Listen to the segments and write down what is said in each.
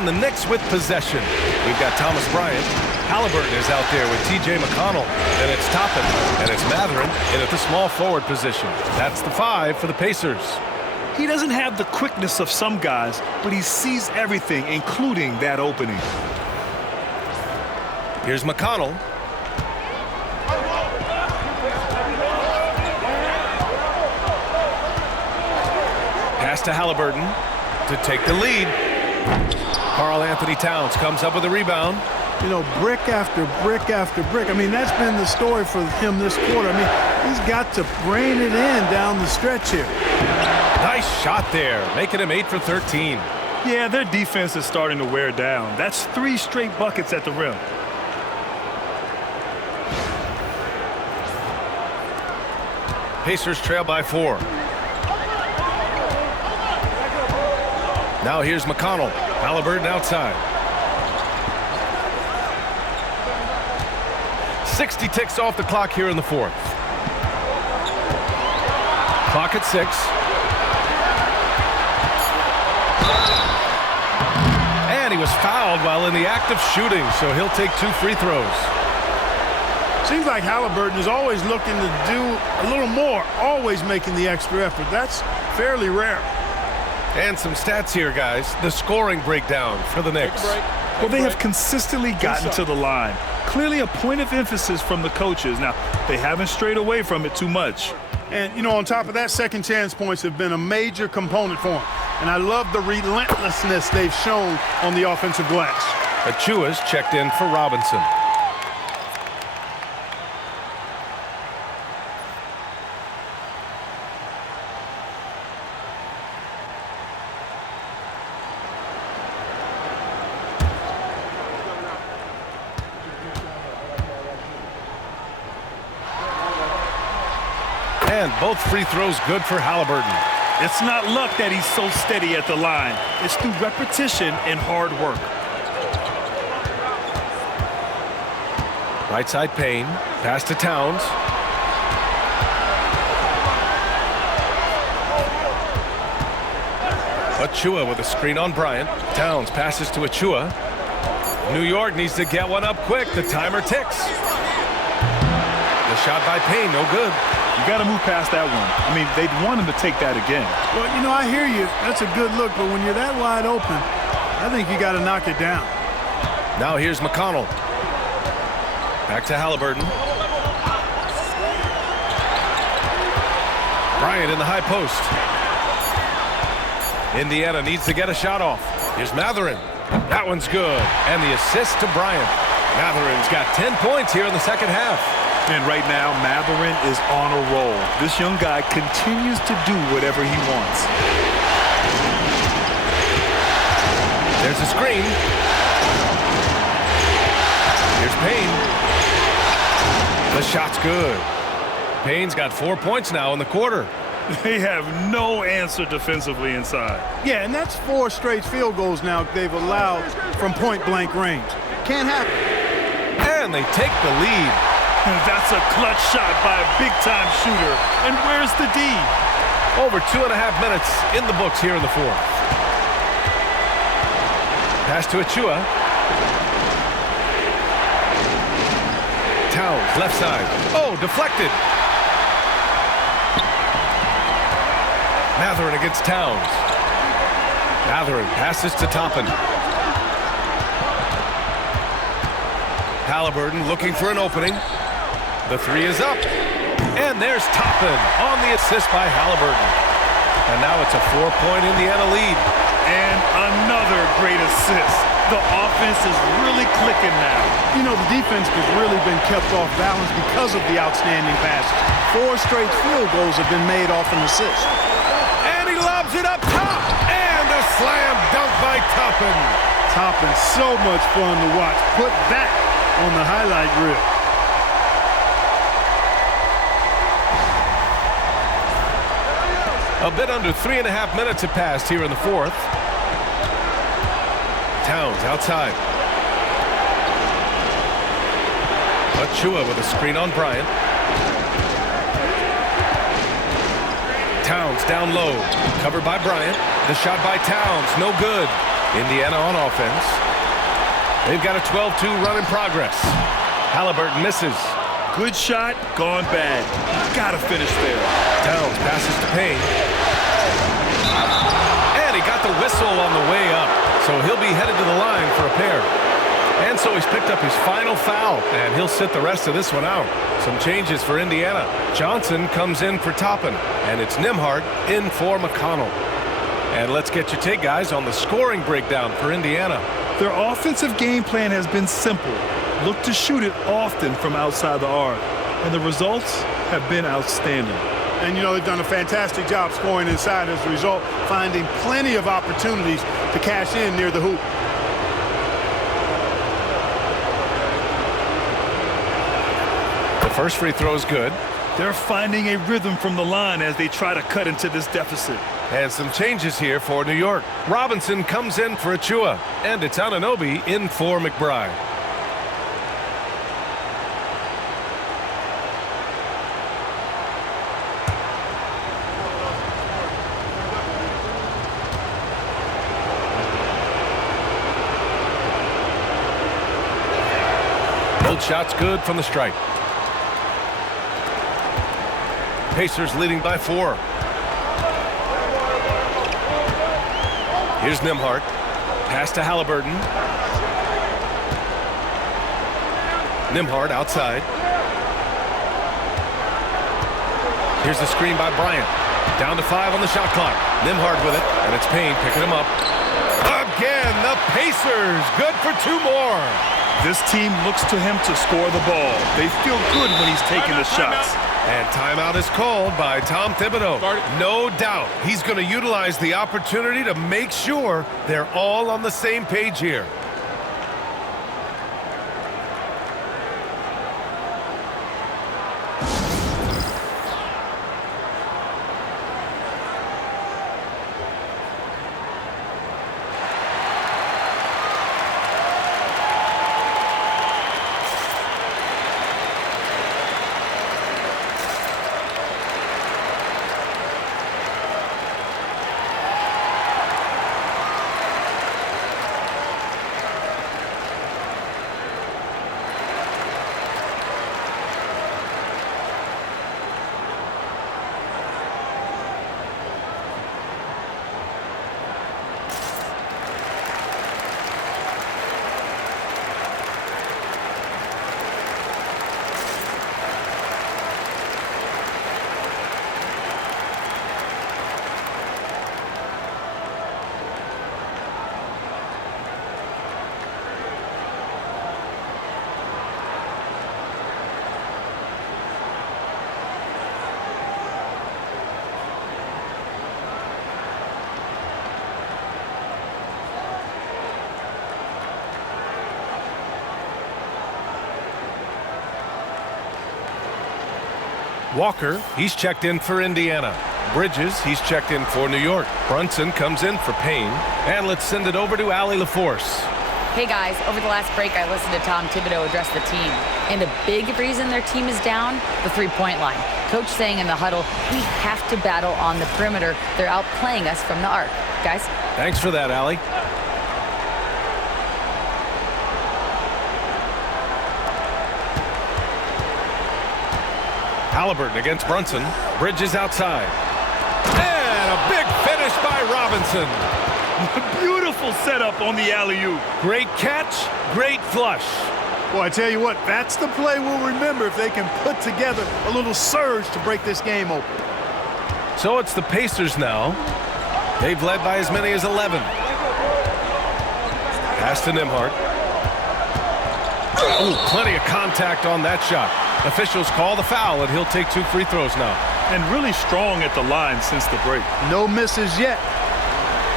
And the Knicks with possession. We've got Thomas Bryant. Halliburton is out there with T.J. McConnell. And it's Toppin. And it's Matherin in at the small forward position. That's the 5 for the Pacers. He doesn't have the quickness of some guys, but he sees everything, including that opening. Here's McConnell. Pass to Halliburton to take the lead. Karl Anthony Towns comes up with a rebound. You know, brick after brick after brick. I mean, that's been the story for him this quarter. I mean, he's got to rein it in down the stretch here. Nice shot there, making him 8 for 13. Yeah, their defense is starting to wear down. That's 3 straight buckets at the rim. Pacers trail by 4. Now here's McConnell. Halliburton outside. 60 ticks off the clock here in the 4th. Clock at 6. And he was fouled while in the act of shooting, so he'll take 2 free throws. Seems like Halliburton is always looking to do a little more, always making the extra effort. That's fairly rare. And some stats here, guys. The scoring breakdown for the Knicks. Well, they have consistently gotten to the line. Clearly a point of emphasis from the coaches. Now, they haven't strayed away from it too much. And, you know, on top of that, second chance points have been a major component for them. And I love the relentlessness they've shown on the offensive glass. Achua's checked in for Robinson. And both free throws good for Halliburton. It's not luck that he's so steady at the line. It's through repetition and hard work. Right side Payne. Pass to Towns. Achua with a screen on Bryant. Towns passes to Achua. New York needs to get one up quick. The timer ticks. The shot by Payne, no good. You got to move past that one. I mean, they'd want him to take that again. Well, you know, I hear you. That's a good look, but when you're that wide open, I think you got to knock it down. Now here's McConnell. Back to Halliburton. Bryant in the high post. Indiana needs to get a shot off. Here's Matherin. That one's good. And the assist to Bryant. Matherin's got 10 points here in the second half. And right now, Matherin is on a roll. This young guy continues to do whatever he wants. There's a screen. Here's Payne. The shot's good. Payne's got 4 points now in the quarter. They have no answer defensively inside. Yeah, and that's 4 straight field goals now they've allowed from point-blank range. Can't happen. And they take the lead. That's a clutch shot by a big-time shooter. And where's the D? Over 2.5 minutes in the books here in the 4th. Pass to Achua. Towns, left side. Oh, deflected. Matherin against Towns. Matherin passes to Toppin. Halliburton looking for an opening. The 3 is up. And there's Toppin on the assist by Halliburton. And now it's a 4-point Indiana lead. And another great assist. The offense is really clicking now. You know, the defense has really been kept off balance because of the outstanding passes. 4 straight field goals have been made off an assist. And he lobs it up top. And a slam dunk by Toppin. Toppin, so much fun to watch. Put that on the highlight reel. A bit under 3.5 minutes have passed here in the 4th. Towns outside. Achua with a screen on Bryant. Towns down low. Covered by Bryant. The shot by Towns. No good. Indiana on offense. They've got a 12-2 run in progress. Halliburton misses. Good shot, gone bad. Gotta finish there. Towns passes to Payne. And he got the whistle on the way up. So he'll be headed to the line for a pair. And so he's picked up his final foul, and he'll sit the rest of this one out. Some changes for Indiana. Johnson comes in for Toppin, and it's Nembhard in for McConnell. And let's get your take, guys, on the scoring breakdown for Indiana. Their offensive game plan has been simple. Look to shoot it often from outside the arc. And the results have been outstanding. And, you know, they've done a fantastic job scoring inside as a result, finding plenty of opportunities to cash in near the hoop. The first free throw is good. They're finding a rhythm from the line as they try to cut into this deficit. And some changes here for New York. Robinson comes in for Achua, and it's Anunoby in for McBride. Both shots good from the stripe. Pacers leading by 4. Here's Nembhard. Pass to Halliburton. Nembhard outside. Here's the screen by Bryant. Down to 5 on the shot clock. Nembhard with it, and it's Payne picking him up. Again, the Pacers. Good for 2 more. This team looks to him to score the ball. They feel good when he's taking the shots. And timeout is called by Tom Thibodeau. No doubt he's going to utilize the opportunity to make sure they're all on the same page here. Walker, he's checked in for Indiana. Bridges, he's checked in for New York. Brunson comes in for Payne. And let's send it over to Allie LaForce. Hey guys, over the last break I listened to Tom Thibodeau address the team. And a big reason their team is down, the three-point line. Coach saying in the huddle, we have to battle on the perimeter. They're outplaying us from the arc. Guys? Thanks for that, Allie. Halliburton against Brunson. Bridges outside. And a big finish by Robinson. Beautiful setup on the alley-oop. Great catch, great flush. Well, I tell you what, that's the play we'll remember if they can put together a little surge to break this game open. So it's the Pacers now. They've led by as many as 11. Pass to Nembhard. Oh, plenty of contact on that shot. Officials call the foul, and he'll take 2 free throws now. And really strong at the line since the break. No misses yet.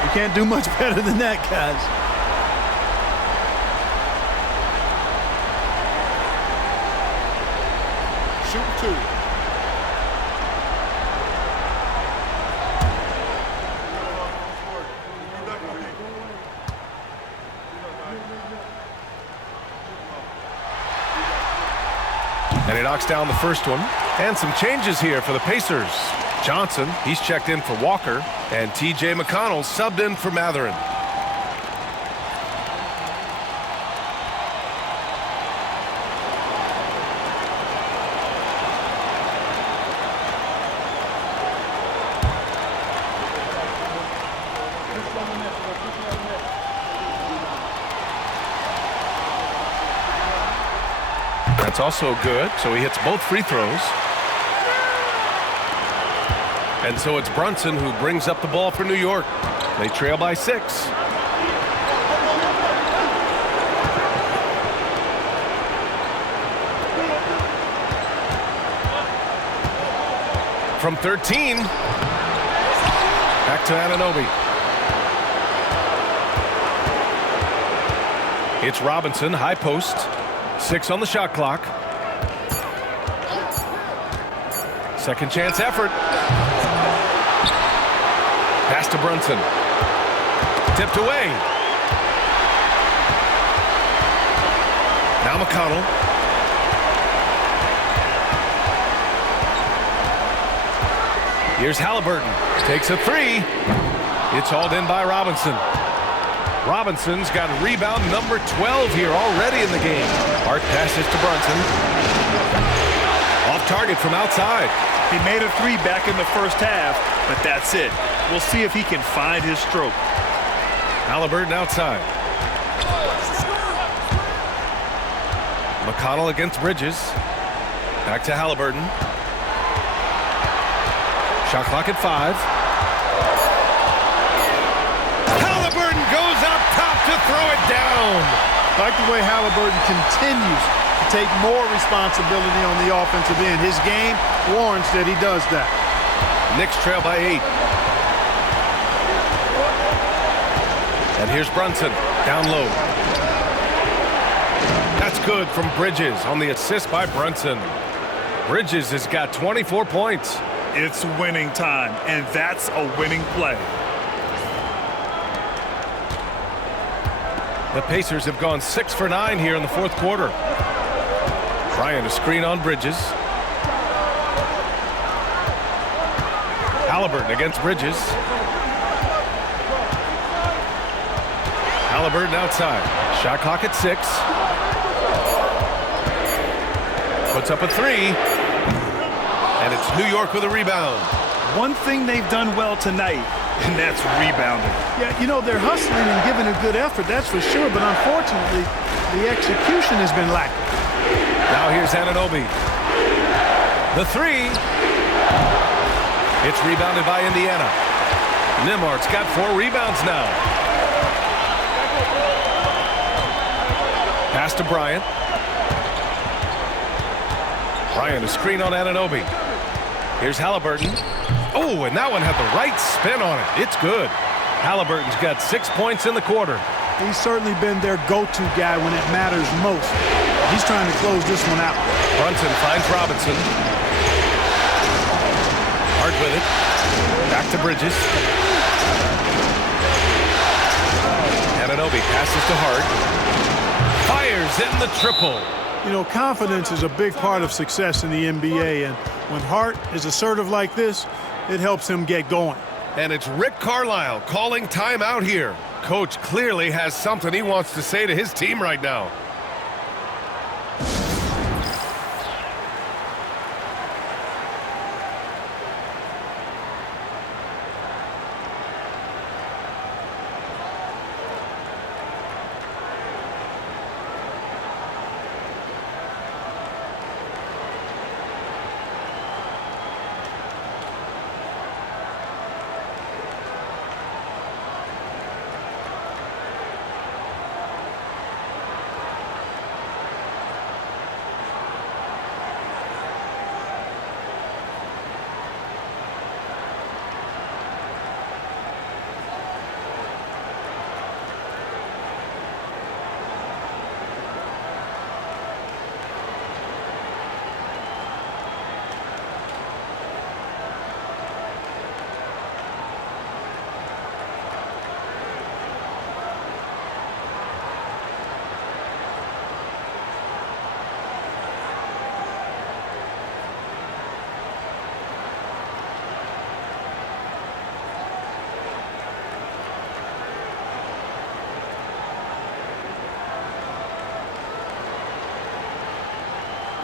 You can't do much better than that, guys. Shoot 2. And he knocks down the first one. And some changes here for the Pacers. Johnson, he's checked in for Walker. And T.J. McConnell subbed in for Matherin. That's also good, so he hits both free throws. And so it's Brunson who brings up the ball for New York. They trail by 6. From 13, back to Anunoby. It's Robinson, high post. 6 on the shot clock. Second chance effort. Pass to Brunson. Tipped away. Now McConnell. Here's Halliburton. Takes a 3. It's hauled in by Robinson. Robinson's got rebound number 12 here already in the game. Hart passes to Brunson. Off target from outside. He made a 3 back in the first half, but that's it. We'll see if he can find his stroke. Halliburton outside. McConnell against Bridges. Back to Halliburton. Shot clock at 5. Halliburton goes up top to throw it down. I like the way Halliburton continues to take more responsibility on the offensive end. His game warrants that he does that. Knicks trail by 8. And here's Brunson down low. That's good from Bridges on the assist by Brunson. Bridges has got 24 points. It's winning time, and that's a winning play. The Pacers have gone 6 for 9 here in the fourth quarter. Bryant a screen on Bridges. Halliburton against Bridges. Halliburton outside. Shot clock at 6. Puts up a 3. And it's New York with a rebound. One thing they've done well tonight, and that's rebounding. Yeah, you know, they're hustling and giving a good effort, that's for sure, but unfortunately, the execution has been lacking. Now here's Anunoby. The 3. It's rebounded by Indiana. Nimmart's got 4 rebounds now. Pass to Bryant. Bryant a screen on Anunoby. Here's Halliburton. Oh, and that one had the right spin on it. It's good. Halliburton's got 6 points in the quarter. He's certainly been their go-to guy when it matters most. He's trying to close this one out. Brunson finds Robinson. Hart with it. Back to Bridges. Anunoby passes to Hart. Fires in the triple. You know, confidence is a big part of success in the NBA, and when Hart is assertive like this, it helps him get going. And it's Rick Carlisle calling timeout here. Coach clearly has something he wants to say to his team right now.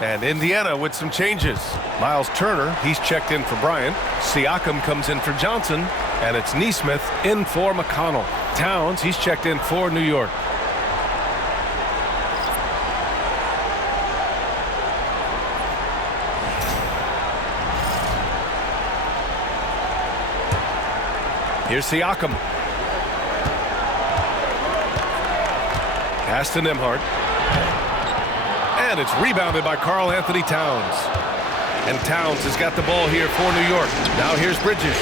And Indiana with some changes. Miles Turner, he's checked in for Bryant. Siakam comes in for Johnson. And it's Neesmith in for McConnell. Towns, he's checked in for New York. Here's Siakam. Pass to Nembhard. And it's rebounded by Karl Anthony Towns. And Towns has got the ball here for New York. Now here's Bridges.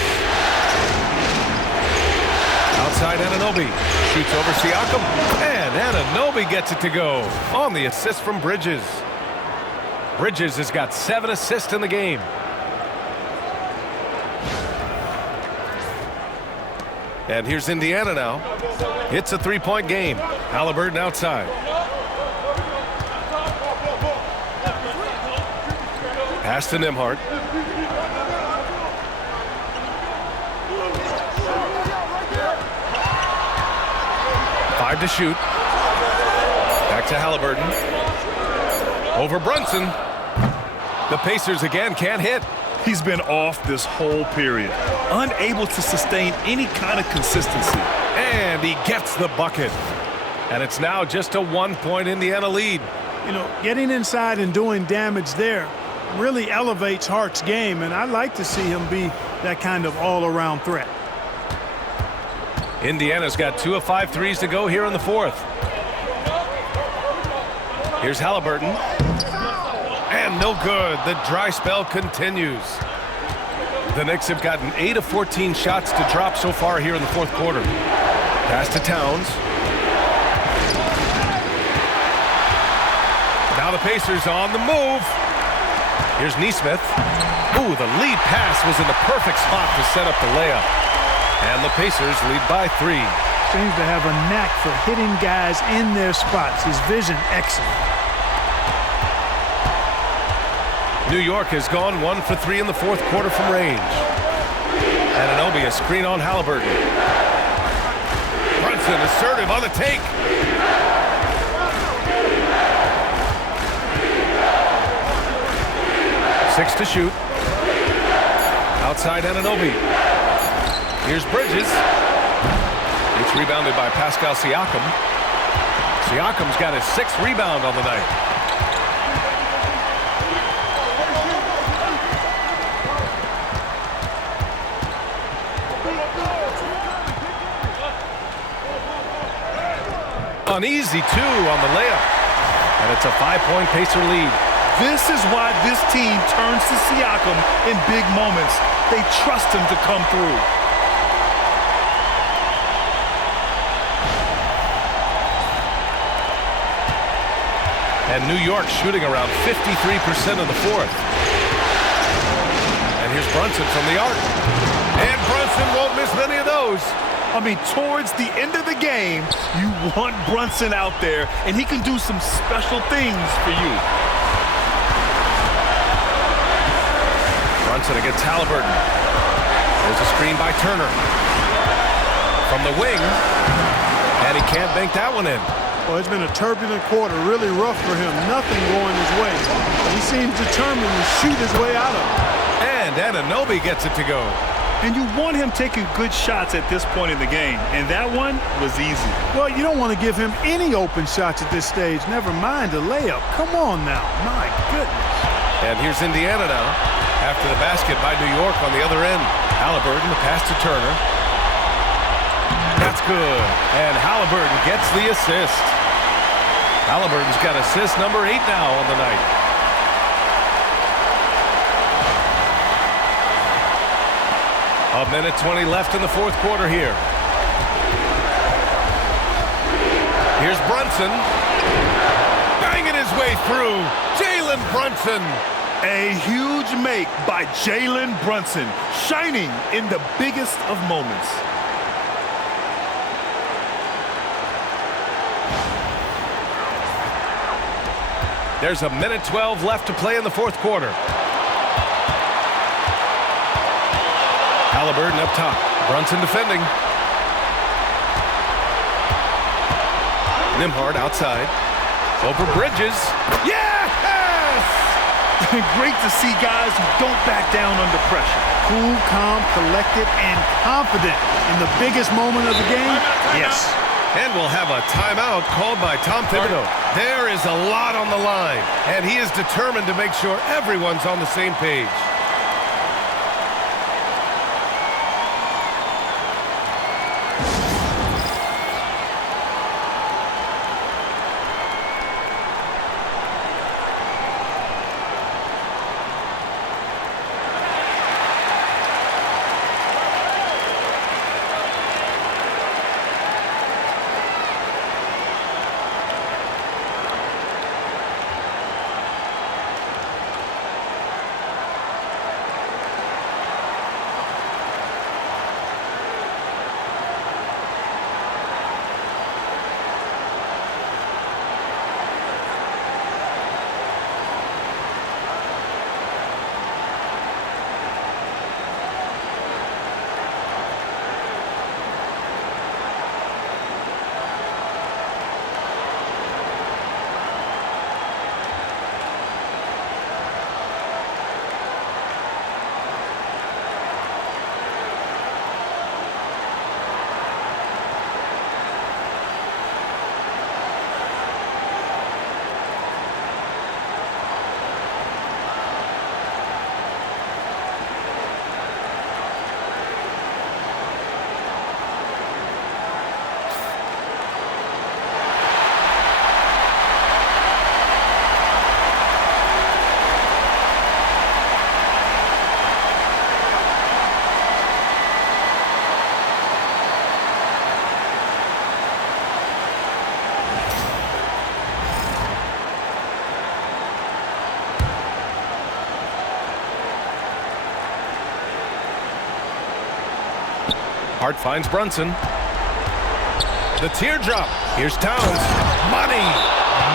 Outside Anunoby. Shoots over Siakam. And Anunoby gets it to go on the assist from Bridges. Bridges has got 7 assists in the game. And here's Indiana now. It's a 3-point game. Halliburton outside. Pass to Nembhard. Five to shoot. Back to Halliburton. Over Brunson. The Pacers again can't hit. He's been off this whole period, unable to sustain any kind of consistency. And he gets the bucket. And it's now just a 1-point Indiana lead. You know, getting inside and doing damage there really elevates Hart's game, and I like to see him be that kind of all-around threat. Indiana's got 2 of 5 threes to go here in the fourth. Here's Halliburton. And no good. The dry spell continues. The Knicks have gotten 8 of 14 shots to drop so far here in the fourth quarter. Pass to Towns. Now the Pacers on the move. Here's Neesmith. Ooh, the lead pass was in the perfect spot to set up the layup. And the Pacers lead by 3. Seems to have a knack for hitting guys in their spots. His vision excellent. New York has gone 1 for 3 in the fourth quarter from range. Anunoby a screen on Halliburton. Brunson assertive on the take. Six to shoot. Outside Anunoby. Here's Bridges. It's rebounded by Pascal Siakam. Siakam's got his 6th rebound on the night. An easy 2 on the layup. And it's a 5-point Pacer lead. This is why this team turns to Siakam in big moments. They trust him to come through. And New York shooting around 53% in the fourth. And here's Brunson from the arc. And Brunson won't miss many of those. I mean, towards the end of the game, you want Brunson out there, and he can do some special things for you. Brunson against Halliburton. There's a screen by Turner. From the wing. And he can't bank that one in. Well, it's been a turbulent quarter, really rough for him. Nothing going his way. He seems determined to shoot his way out of it. And Anunoby gets it to go. And you want him taking good shots at this point in the game. And that one was easy. Well, you don't want to give him any open shots at this stage. Never mind a layup. Come on now. My goodness. And here's Indiana now. After the basket by New York on the other end. Halliburton, the pass to Turner. That's good. And Halliburton gets the assist. Halliburton's got assist number 8 now on the night. A minute 20 left in the fourth quarter here. Here's Brunson. Banging his way through. Jalen Brunson. A huge make by Jalen Brunson, shining in the biggest of moments. There's a minute 12 left to play in the fourth quarter. Halliburton up top. Brunson defending. Nembhard outside. Over Bridges. Yes! Great to see guys who don't back down under pressure. Cool, calm, collected, and confident in the biggest moment of the game. Yes. And we'll have a timeout called by Tom Thibodeau. There is a lot on the line, and he is determined to make sure everyone's on the same page. Hart finds Brunson. The teardrop. Here's Towns. Money.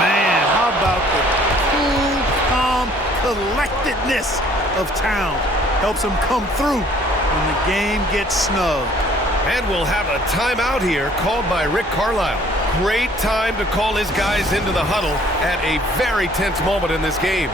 Man, how about the cool, calm collectedness of Towns? Helps him come through when the game gets snug. And we'll have a timeout here called by Rick Carlisle. Great time to call his guys into the huddle at a very tense moment in this game.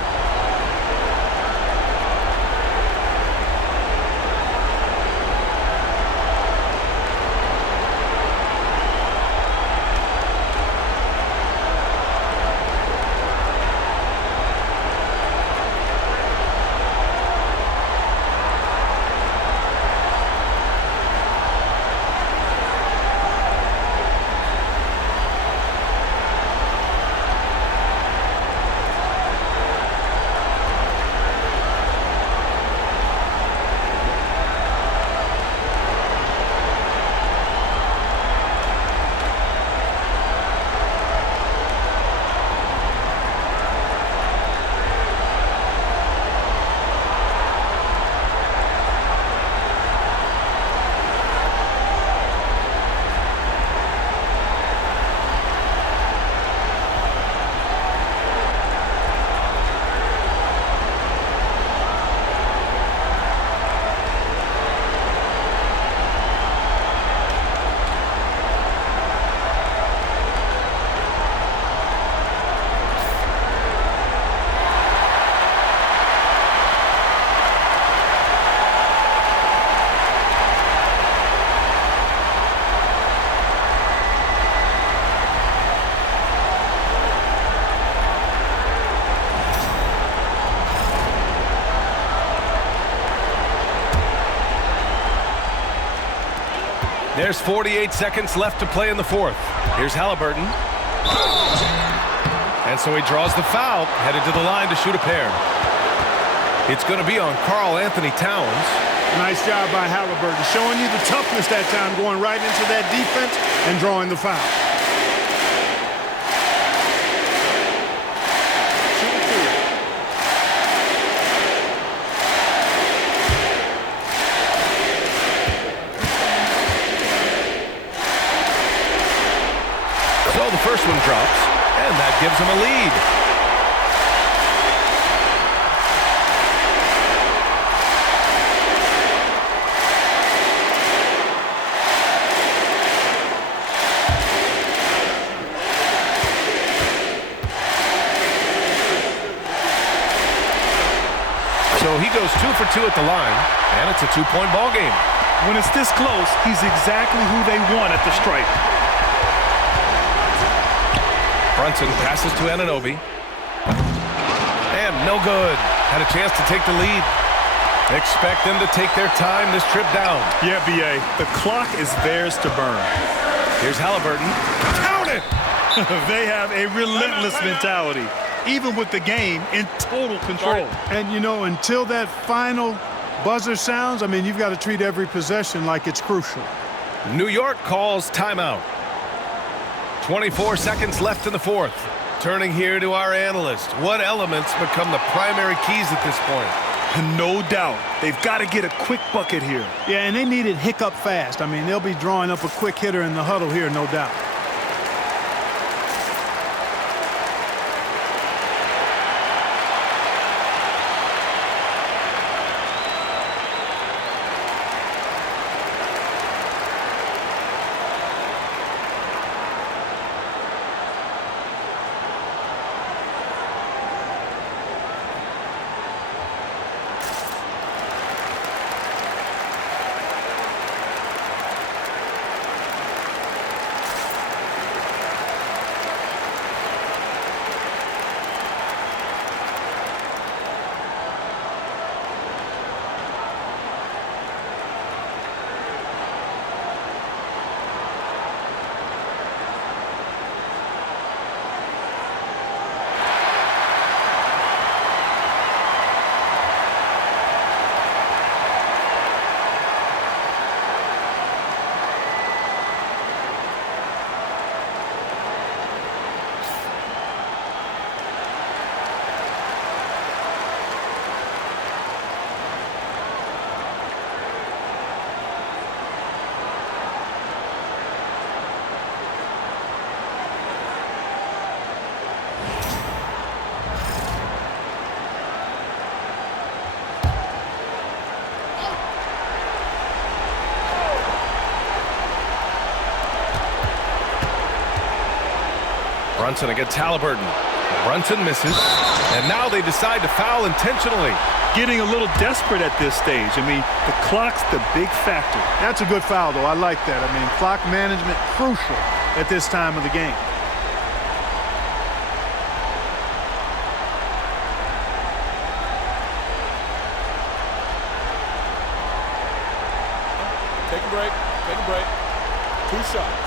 There's 48 seconds left to play in the fourth. Here's Halliburton. And so he draws the foul, headed to the line to shoot a pair. It's going to be on Karl Anthony Towns. Nice job by Halliburton, showing you the toughness that time, going right into that defense and drawing the foul. So the first one drops, and that gives him a lead. for 2 at the line, and it's a 2-point ball game. When it's this close, he's exactly who they want at the stripe. Brunson passes to Anunoby. And no good. Had a chance to take the lead. Expect them to take their time this trip down. Yeah, B.A., the clock is theirs to burn. Here's Halliburton. Count it! They have a relentless mentality, even with the game in total control. And, you know, until that final buzzer sounds, I mean, you've got to treat every possession like it's crucial. New York calls timeout. 24 seconds left in the fourth. Turning here to our analyst. What elements become the primary keys at this point? No doubt. They've got to get a quick bucket here. Yeah, and they need it hiccup fast. I mean, they'll be drawing up a quick hitter in the huddle here, no doubt. Brunson against Halliburton. Brunson misses, and now they decide to foul intentionally. Getting a little desperate at this stage. I mean, the clock's the big factor. That's a good foul, though. I like that. I mean, clock management crucial at this time of the game. Take a break. Take a break. 2 shots.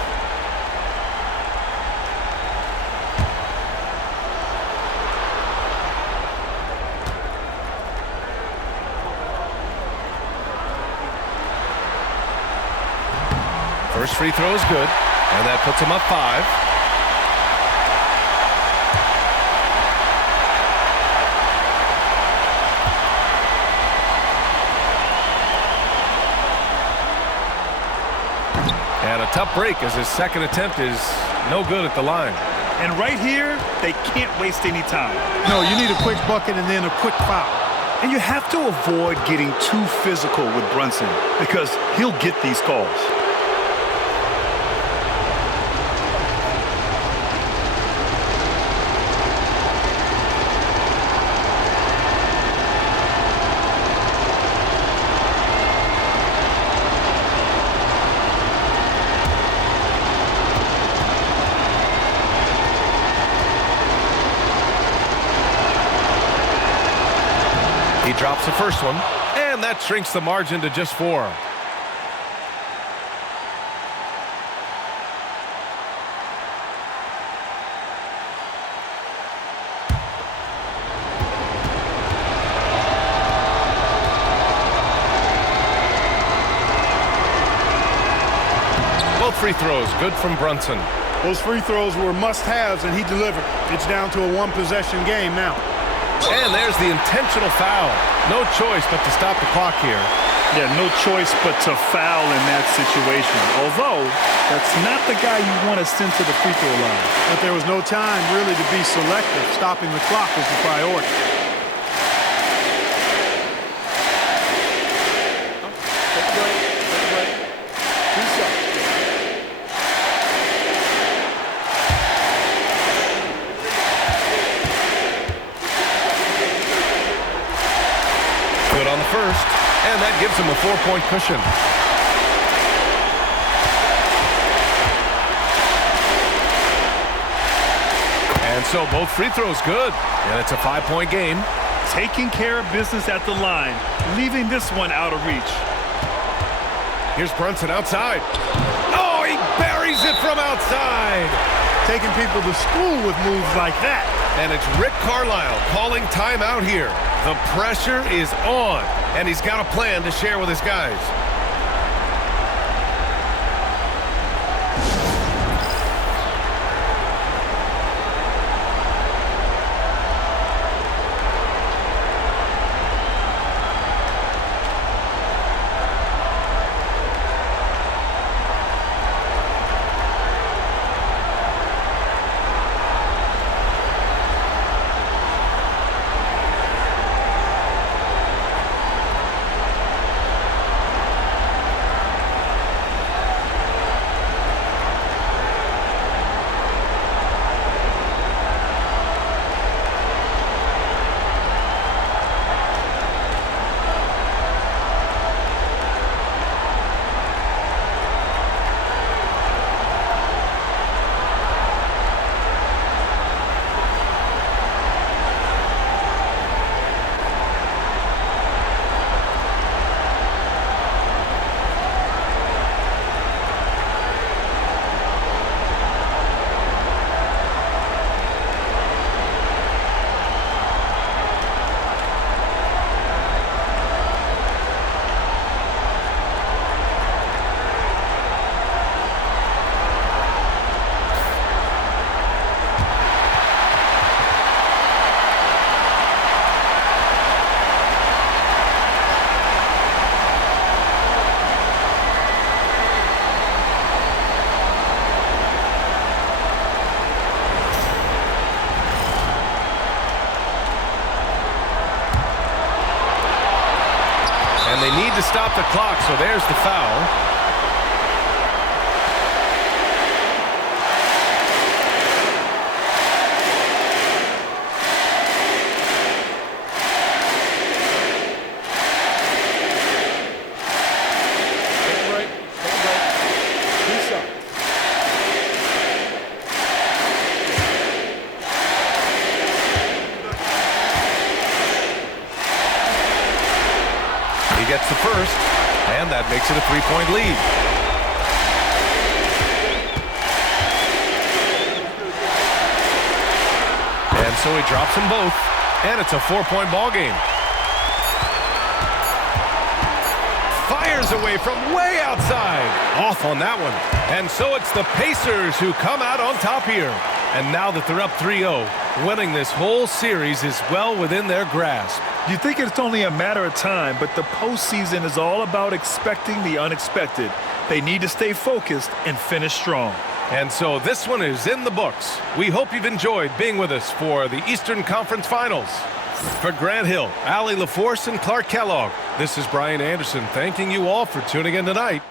First free throw is good, and that puts him up 5. And a tough break as his second attempt is no good at the line. And right here, they can't waste any time. No, you need a quick bucket and then a quick foul. And you have to avoid getting too physical with Brunson because he'll get these calls. He drops the first one, and that shrinks the margin to just 4. Both free throws good from Brunson. Those free throws were must-haves, and he delivered. It's down to a one-possession game now. And there's the intentional foul. No choice but to stop the clock here. Yeah, no choice but to foul in that situation. Although, that's not the guy you want to send to the free throw line. But there was no time really to be selective. Stopping the clock was the priority. Take a break. Take a break. 2 shots. Good on the first. gives him a 4-point cushion. And so both free throws good, and it's a 5-point game. Taking care of business at the line, leaving this one out of reach. Here's Brunson outside. Oh, he buries it from outside. Taking people to school with moves like that. And it's Rick Carlisle calling timeout here. The pressure is on, and he's got a plan to share with his guys. They need to stop the clock, so there's the foul. Take a break. Two shots. He gets the first, and that makes it a 3-point lead. And so he drops them both, and it's a 4-point ball game. Fires away from way outside. Off on that one. And so it's the Pacers who come out on top here. And now that they're up 3-0, winning this whole series is well within their grasp. You think it's only a matter of time, but the postseason is all about expecting the unexpected. They need to stay focused and finish strong. And so this one is in the books. We hope you've enjoyed being with us for the Eastern Conference Finals. For Grant Hill, Allie LaForce, and Clark Kellogg, this is Brian Anderson thanking you all for tuning in tonight.